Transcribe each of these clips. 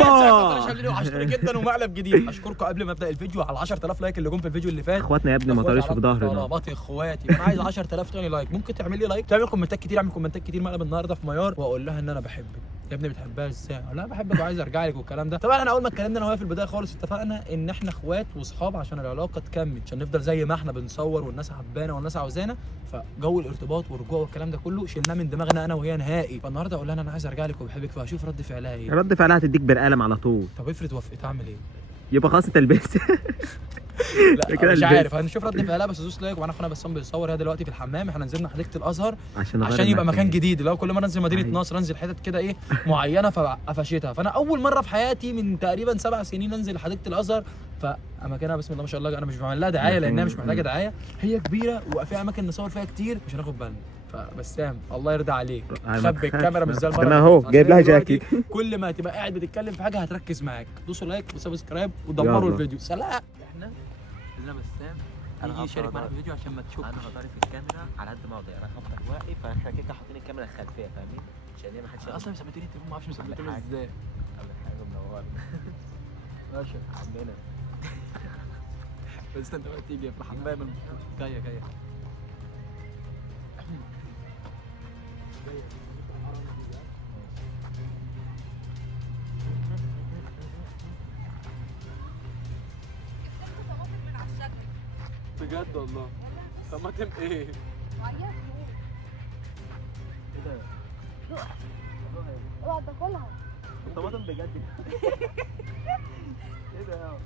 وحشتوني جدا ومقلب جديد. اشكركم قبل ما ابدا الفيديو على 10000 لايك اللي جم في الفيديو اللي فات. اخواتنا يا ابني ما طارش في ظهرنا. طلبات اخواتي، انا عايز 10000 تاني لايك. ممكن تعمل لي لايك، تعمل كومنتات كتير، اعمل كومنتات كتير مقلب النهارده في ميار واقول لها ان انا بحبك. يا ابني بتحبها ازاي؟ لا بحبك وعايز ارجع لك والكلام ده. طبعا انا اول ما اتكلمنا انا وهي في البدايه خالص اتفقنا ان احنا اخوات واصحاب عشان العلاقه تكمل، عشان نفضل زي ما احنا بنصور والناس حبانا والناس عاوزانا. فجو الارتباط والرجوع والكلام ده كله شلناه من دماغنا انا وهي نهائي. فالنهارده اقول لها انا عايز ارجع لك وبحبك، فهشوف رد فعلها ايه. رد فعلها هتديك بالقلم على طول. طب افرض وافقت اعمل ايه؟ يبقى خلاص تلبس. لا مش عارف، هنشوف رد فعلها. بس دوس لايك. وانا اخونا بسام بيصور، هي دلوقتي في الحمام. احنا نزلنا حديقه الازهر عشان يبقى مكان جديد. اللي هو كل مره انزل مدينه نصر انزل حتت كده ايه معينه فقفشتها. فانا اول مره في حياتي من تقريبا 7 سنين انزل حديقه الازهر. فاماكنها بسم الله ما شاء الله انا مش بعمل لها دعايه لانها مش محتاجه دعايه. هي كبيره وفيها اماكن نصور فيها كتير مش هناخد بالنا. فبسام الله يرضى عليك، خبي الكاميرا مش زي المره انا اهو جايب لها جاكيت. كل ما تبقى قاعد بتتكلم في حاجه هتركز معاك. دوسوا لايك وسبسكرايب ودمروا الفيديو. سلام. احنا قلنا بسام يجي يشارك معانا في الفيديو عشان ما تشوفش. انا هضارب في الكاميرا على قد ما اقدر. انا هفضل واقف، فاحنا كده حاطين الكاميرا الخلفيه فاهمين؟ عشان ما حدش اصلا مثبتين التليفون، ما اعرفش مثبتينه ازاي. اول حاجه منورنا. ماشي عمنا. بس انت بقى تيجي في الحمام. جايه بجد والله. طماطم ايه؟ ايه ده؟ اوعى تاكلها. الطماطم بجد. ايه ده يا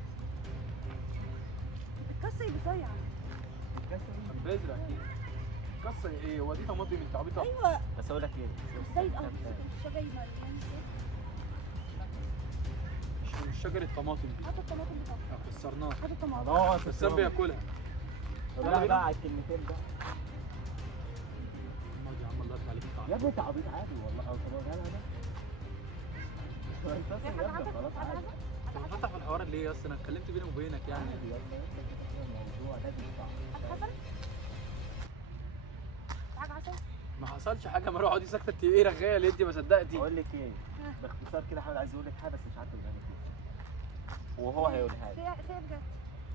بتكسر بصيع. بذرة اكيد. كسر ايه؟ هو دي طماطم انت عبيطه؟ ايوه بس اقول لك ايه؟ السيد الشجري مليان. مش شجر الطماطم دي. هات الطماطم بتاعتك. كسرناها. هات الطماطم. خلاص بسام بياكلها. لا بقى على الكلمتين ده. يا عم الله يرضى عليك. يا ابني انت عبيط عادي والله. او طب انا ده انت يا ابني خلاص عادي. انت بتفتح في الحوار ليه يا اسطى؟ انا اتكلمت بيني وبينك يعني. يا ابني الموضوع ده بيصعب. حصل؟ حاجة حصل؟ ما حصلش حاجه. ما اقعدي ساكته. انت ايه رغايه ليه؟ انت ما صدقتي. اقول لك ايه؟ باختصار كده حاول عايز اقول لك حاجه بس مش عارف اقولها لك. وهو هيقولها لي. فيها بجد.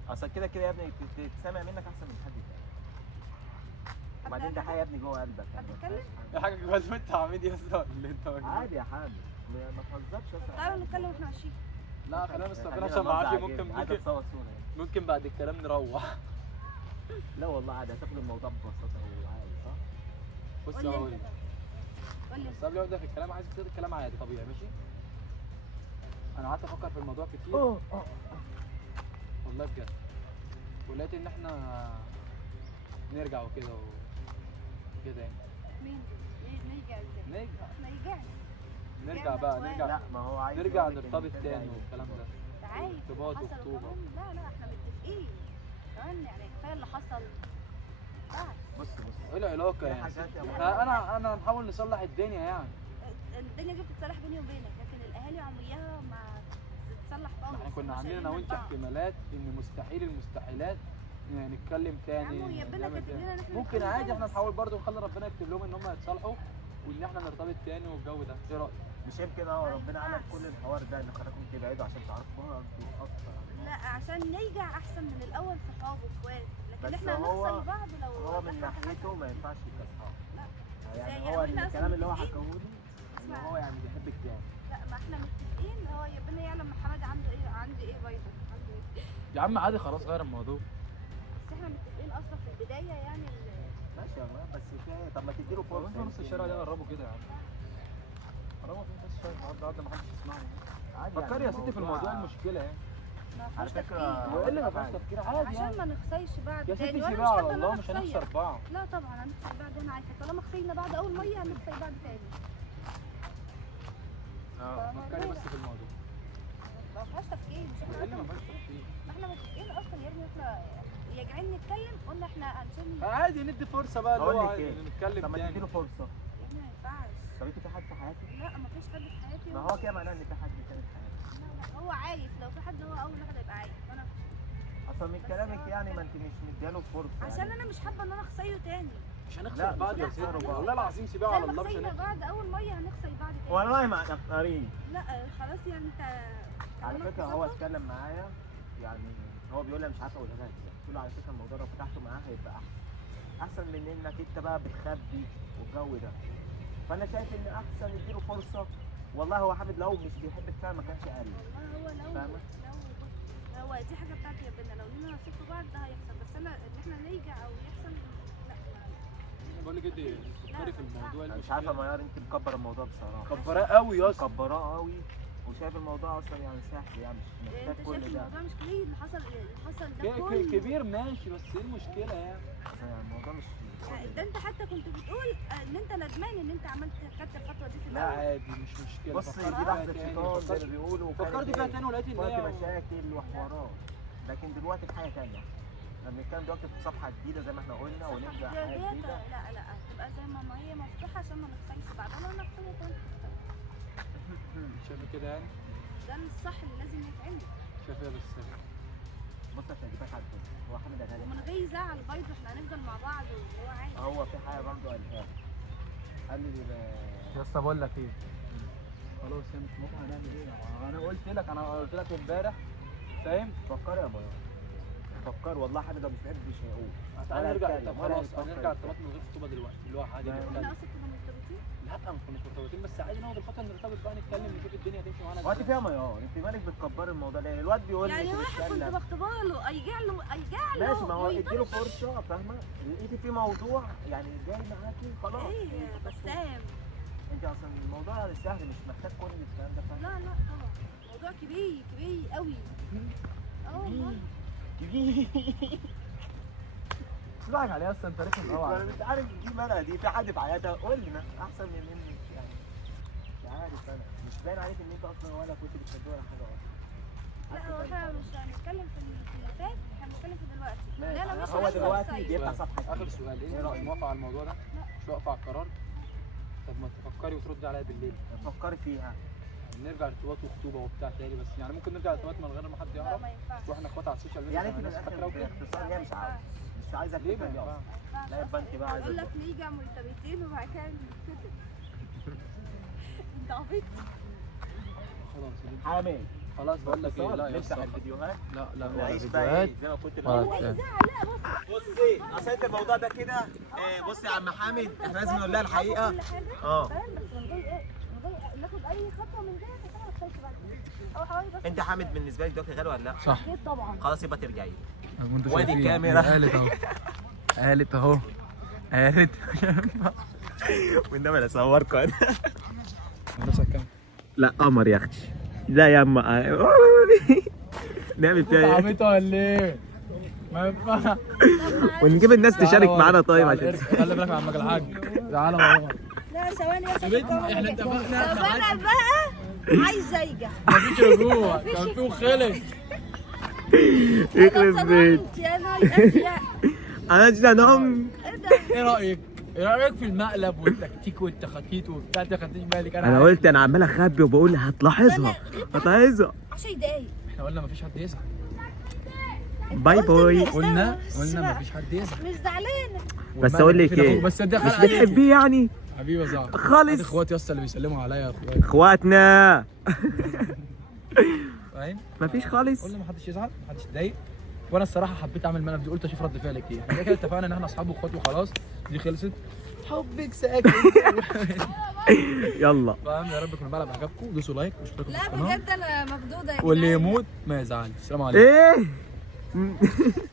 اصل كده يا ابني تسمع منك احسن من حد تاني. وبعدين ده حاجه يا ابني جوه قلبك. هتتكلم؟ يا حاجه جواز انت عميد يا اسطى اللي انت مجنون. عادي يا حامد ما تهزرش يا اسطى. تعالوا نتكلم واحنا ماشيين. لا خلينا مستقبلين عشان ما اعرفش. ممكن اتصور صوره. ممكن بعد الكلام نروح. لا والله عادي هتاخد الموضوع ببساطه وعادي صح؟ بص قول لي هقول انت. قول لي. بس قبل ما ابدا في الكلام عايزك تاخد الكلام عادي طبيعي ماشي؟ انا قعدت افكر في الموضوع كتير والله بجد. ولقيت ان احنا نرجع وكده وكده يعني. مين؟ نرجع ازاي؟ نرجع احنا رجعنا. نرجع بقى نرجع. لا ما هو عايز نرجع يقول لك إن نرتبط كده تاني عايز. والكلام ده. عادي. ارتباط حصل وخطوبة. وكمان. لا احنا متفقين. كمان يعني كفايه اللي حصل. بص ايه العلاقة في يعني؟ حاجات يا مرة. انا نحاول نصلح الدنيا يعني. الدنيا دي بتتصالح بيني وبينك، لكن الاهالي عمرها ما تتصلح خالص. احنا كنا عاملين انا وانت احتمالات ان مستحيل المستحيلات يعني نتكلم تاني. يا عم يا ربنا كاتب لنا ان احنا ممكن نتكلم عادي تاني احنا بس. نحاول برضه نخلي ربنا يكتب لهم ان هم يتصالحوا وان احنا نرتبط تاني والجو ده. ايه رايك؟ مش يمكن ربنا عمل كل الحوار ده ان خلاكم تبعدوا عشان تعرفوا بعض اكتر. لا عشان نرجع احسن من الاول صحاب واخوات، لكن بس احنا هو- هنخسر بعض لو هو من إحنا ناحيته ما ينفعش يبقى اصحاب. لا. يعني إزاي؟ هو يعني إحنا الكلام أصلاً اللي هو متفقين؟ حكاهولي ان هو يعني بيحبك تاني. لا ما احنا متفقين. هو ربنا يعلم محمد عنده ايه، عندي ايه بايظه، عنده ايه. يا عم عادي خلاص غير الموضوع. بس احنا متفقين اصلا في البدايه يعني ماشي يا مان بس في ايه؟ طب ما تديله فرصه. والله نص الشارع ده قربوا كده يا عم. قربوا فين بس شويه النهارده ما حدش يسمعني. عادي فكري يا ستي في الموضوع المشكله يعني. ما على فيهاش فكرة تفكير. وايه اللي ما فيهاش تفكير عادي عشان يعني. ما نخسرش بعض يا تاني. ستي وأنا سيبها على حابة إن الله أنا مش أخسر. هنخسر بعض. لا طبعا هنخسر بعض. انا عارفه طالما خسرنا بعض اول ميه هنخسر بعض تاني. فكري بس في الموضوع. ما فيهاش تفكير. مش احنا ايه اللي ما أصلاً فيهاش تفكير؟ ما احنا متفقين اصلا يا ابني. احنا راجعين نتكلم قلنا احنا هنشيل. عادي ندي فرصه بقى اللي اقول هو لك عادي ايه؟ نتكلم طب ما تاني. تديله فرصه. يا ابني ما ينفعش. طب انت في حد في حياتك؟ لا ما فيش حد في حياتي. ما هو كده معناه ان في حد تاني في حياتك. لا هو عايز. لو في حد هو اول واحد هيبقى عايز. انا اصلا من كلامك يعني ما انت مش مدياله فرصه. عشان يعني. انا مش حابه ان انا اخسره تاني. مش هنخسر لا، بعض مش يا هنخسر ستي بعض. والله العظيم سيبها على الله مش خسينا هنخسر. بعض اول ميه هنخسر بعض تاني. والله ما قريب. لا خلاص يعني انت على طالما فكره هو اتبسطت، اتكلم معايا، يعني هو بيقول لي مش عارف اقولها لك ازاي. قلت له على فكره الموضوع لو فتحته معاه هيبقى احسن من انك انت بقى بتخبي والجو ده. فانا شايف ان احسن اديله فرصه. والله هو حامد لو مش بيحبك فعلا ما كانش قال. والله هو لو فاهمة؟ بص هو دي حاجه بتاعتي يا بنا، لو لينا نصيب في بعض ده هيحصل، بس انا ان احنا نرجع او يحصل لا بقول لك ايه فكري في الموضوع انا مش عارفه ميار، انت مكبر الموضوع بصراحه. كبراه قوي يا اسطى. مكبراه قوي وشايف الموضوع اصلا يعني سهل، يعني مش انت محتاج شايف كل ده. الموضوع مش كبير اللي حصل ده كله. كبير ماشي بس ايه المشكله يعني؟ يعني الموضوع مش ده انت حتى كنت بتقول ان انت ندمان ان انت خدت الخطوه دي في لا الاول. عادي مش مشكله. بص فكرت دي فيها لحظه تاني. شيطان زي ما بيقولوا. فكرت فيها تاني ولقيت ان وقت هي مشاكل وحوارات، لكن دلوقتي في حاجه ثانيه. احنا بنتكلم دلوقتي في صفحه جديده زي ما احنا قلنا ونبدا حياه جديده. لا تبقى زي ما هي مفتوحه عشان ما نخسرش بعض، ولا نخسر كمان. شايفه كده يعني؟ ده الصح اللي لازم يتعمل، شايفه بس بص عشان اجيبك على الفيلم، هو حامد قالها ومن غير زعل برضه احنا هنفضل مع بعض وهو عادي. هو في حاجه برضه قالها لي. قال لي يا اسطى بقول لك ايه، خلاص هي مش موافقه هنعمل ايه؟ انا قلت لك امبارح فاهم؟ فكر يا مايا، فكر والله حامد لو مش عارف مش هيقول. تعالى نرجع. هيتكلم طب ولا خلاص هيفكر هنرجع يتكلم. ارتباط من غير خطوبه دلوقتي اللي هو عادي لا. نتكلم. احنا اصلا كنا مرتبطين. لا ما كناش مرتبطين بس عادي ناخد الخطوه نرتبط بقى نتكلم نشوف الدنيا هتمشي معانا وقت ازاي. فيها ميار، انت مالك بتكبر الموضوع ليه؟ الواد بيقول لي يعني واحد كنت بختبر له ايجع له ماشي، ما هو ويضل- اديله فرصه، فاهمه؟ لقيتي في موضوع يعني جاي معاكي خلاص. ايه يا بسام؟ انت اصلا الموضوع سهل مش محتاج كل الكلام ده، فاهم؟ لا طبعا موضوع كبير قوي. والله اسمعك عليها اصلا انت رخم قوي انا مش عارف دي مالها دي، في حد في حياتها قول لنا احسن من منك يعني. مش عارف انا، مش باين عليك ان انت اصلا ولا كنت بتحبه ولا حاجه اصلا. لا هو احنا مش هنتكلم في اللي فات، احنا هنتكلم في دلوقتي. ماشي. لا مش هو هنخسر دلوقتي سيد. بيفتح صفحه اخر جديدة. سؤال ايه ايه رأيك؟ موافقه على الموضوع ده؟ مش واقفه على القرار؟ طب ما تفكري وتردي عليا بالليل. فكري فيها. نرجع ارتباط وخطوبه وبتاع تاني، بس يعني ممكن نرجع ارتباط من غير ما حد لا يعرف ما ينفعش. واحنا اخوات على السوشيال ميديا يعني انت زي ما من الناس فاكره الاخر وكده. باختصار ليه مش عايزك ليه ما تفهمي اصلا. ينفعش؟ لا يبقى انت بقى عايزه اقول لك تبقى. نرجع مرتبطين وبعد كده نتكتب. انت عبيط. خلاص حامد خلاص بقول لك ايه، لا يا نفتح اسطى الفيديوهات لا ولا ونعيش بقى فيديوهات ايه زي ما كنت ولا بقول. بتاع. لا بص بصي اصل انت الموضوع ده كده بصي يا عم حامد احنا لازم نقول لها الحقيقه. كل حاجه اه فاهم، بس من غير ايه؟ من غير ناخد اي خطوه من ده عشان ما نخسرش بعد كده. او حوالي بس انت حامد بالنسبه لك دلوقتي غالي ولا لا؟ صح اكيد طبعا. خلاص يبقى ترجعي. وانتوا وادي شايفين الكاميرا. قالت اهو قالت اهو قالت وانما انا اصوركم انا. نفسك كام؟ لا قمر يا اختي. لا يا اما نعمل فيها ايه؟ عميته ولا ايه؟ ما ينفعش. ونجيب الناس تشارك معانا طيب تعالى عشان خلي بالك يا عم الحاج. تعالى والله لا ثواني بس احنا اتفقنا طب انا بقى عايز ارجع. مفيش رجوع كان فيه وخلص. يخرب انا بيت صدمت يا ناي ازياء. انا جنانهم. ايه ده؟ ايه رايك؟ ايه رايك في المقلب والتكتيك والتخطيط وبتاع؟ انت خدتش بالك انا قلت انا عمال اخبي وبقول هتلاحظها. عشر دقايق. احنا قلنا مفيش حد يزعل. باي باي. قلنا مفيش حد يزعل. مش زعلانه. بس اقول لك والمقلب ايه؟ بس ده مش خلق عليك. بتحبيه يعني؟ حبيبي يا صاحبي خالص. اخواتي اصلا اللي بيسلموا عليا يا اخواتي اخواتنا. فاهم؟ مفيش خالص. قلنا محدش يزعل محدش يتضايق. وانا الصراحه حبيت اعمل الملف دي، قلت اشوف رد فعلك ايه. احنا كده اتفقنا ان احنا اصحاب واخوات وخلاص، دي خلصت. حبك ساكن. يلا. فاهم؟ يا رب يكون الملعب عجبكم، دوسوا لايك واشتركوا في لا القناه، بجد انا مخدوده يا واللي جدعان. يموت ما يزعلش. السلام عليكم. ايه